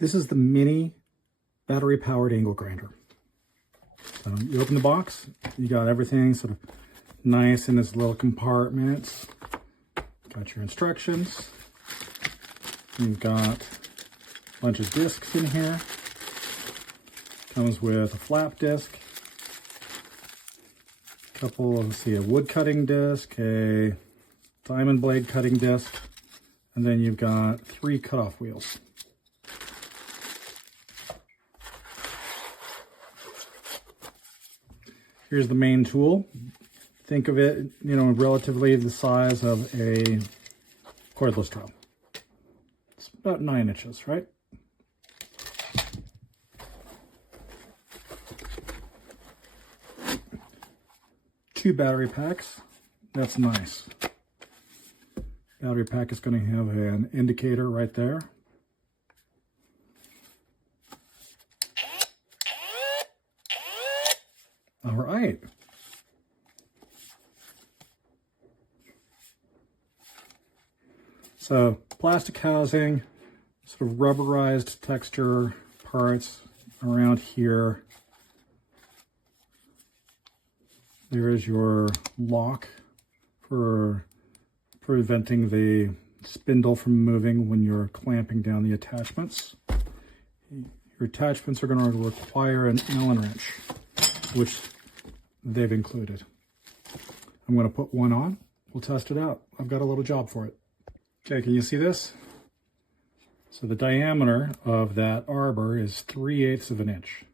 This is the mini battery-powered angle grinder. You open the box, you got everything sort of nice in its little compartments. Got your instructions. You've got a bunch of discs in here. Comes with a flap disc, a couple, let's see, a wood cutting disc, a diamond blade cutting disc, and then you've got 3 cutoff wheels. Here's the main tool. Think of it, relatively the size of a cordless drill. It's about 9 inches, right? Two battery packs. That's nice. Battery pack is going to have an indicator right there. All right. So plastic housing, sort of rubberized texture parts around here. There is your lock for preventing the spindle from moving when you're clamping down the attachments. Your attachments are going to require an Allen wrench, which they've included. I'm going to put one on. We'll test it out. I've got a little job for it. Okay, can you see this? So the diameter of that arbor is 3/8 of an inch.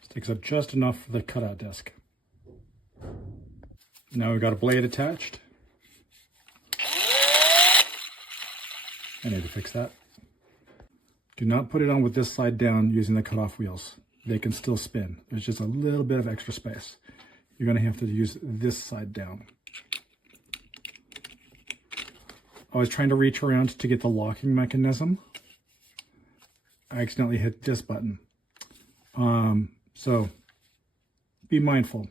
This takes up just enough for the cutout disc. Now we've got a blade attached. I need to fix that. Do not put it on with this side down using the cutoff wheels. They can still spin. There's just a little bit of extra space. You're going to have to use this side down. I was trying to reach around to get the locking mechanism. I accidentally hit this button. So be mindful.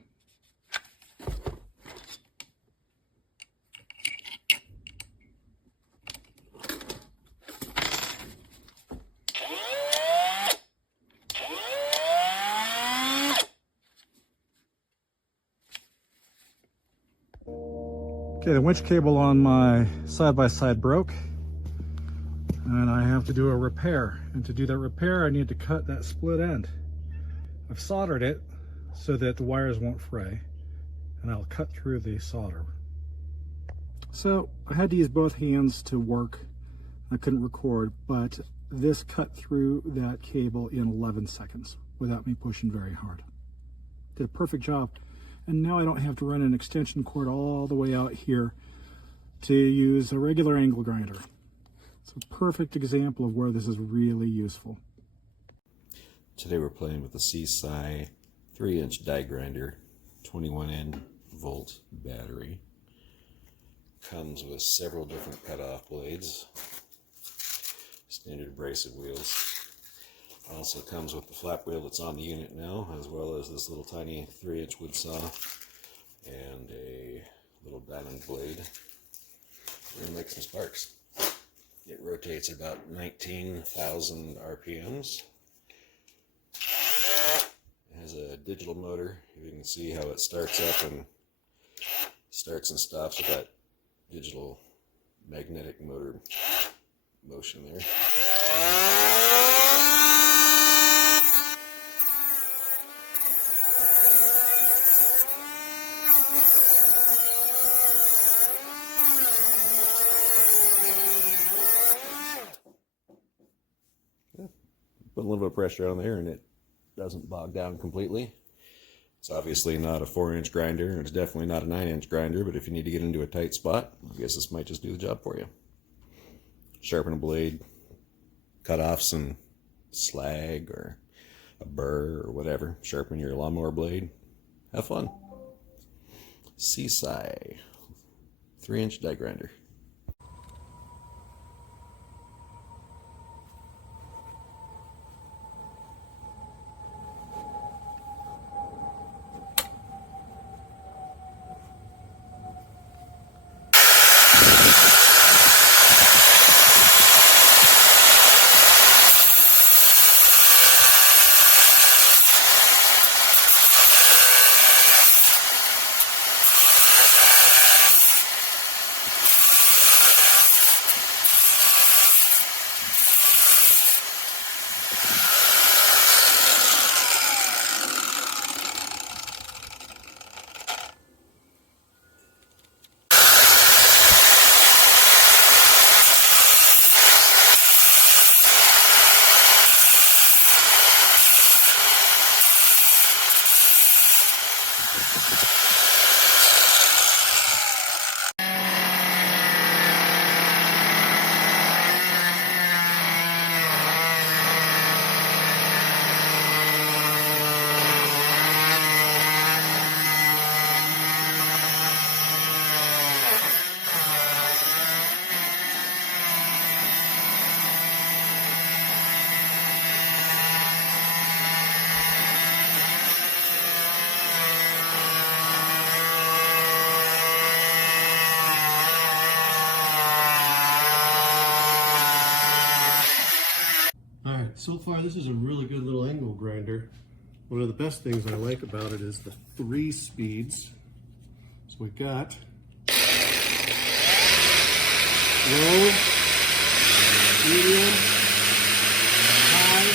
Okay, the winch cable on my side-by-side broke, and I have to do a repair. And to do that repair, I need to cut that split end. I've soldered it so that the wires won't fray, and I'll cut through the solder. So I had to use both hands to work. I couldn't record, but this cut through that cable in 11 seconds without me pushing very hard. Did a perfect job. And now I don't have to run an extension cord all the way out here to use a regular angle grinder. It's a perfect example of where this is really useful. Today we're playing with the SEESII 3-inch die grinder, 21-volt battery. Comes with several different cutoff blades, standard abrasive wheels. Also comes with the flap wheel that's on the unit now, as well as this little tiny 3-inch wood saw and a little diamond blade. We're going to make some sparks. It rotates at about 19,000 RPMs. It has a digital motor. You can see how it starts up and stops with that digital magnetic motor motion there. Put a little bit of pressure on there and it doesn't bog down completely. It's obviously not a 4-inch grinder, and it's definitely not a 9-inch grinder, but if you need to get into a tight spot, I guess this might just do the job for you. Sharpen a blade, cut off some slag or a burr or whatever. Sharpen your lawnmower blade. Have fun. SEESII 3-inch die grinder. so far this is a really good little angle grinder. One of the best things I like about it is the 3 speeds. So we got low, medium, high,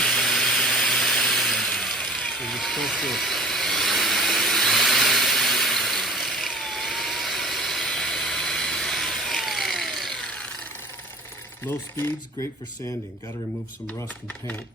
and you're supposed to low speeds, great for sanding. Got to remove some rust and paint.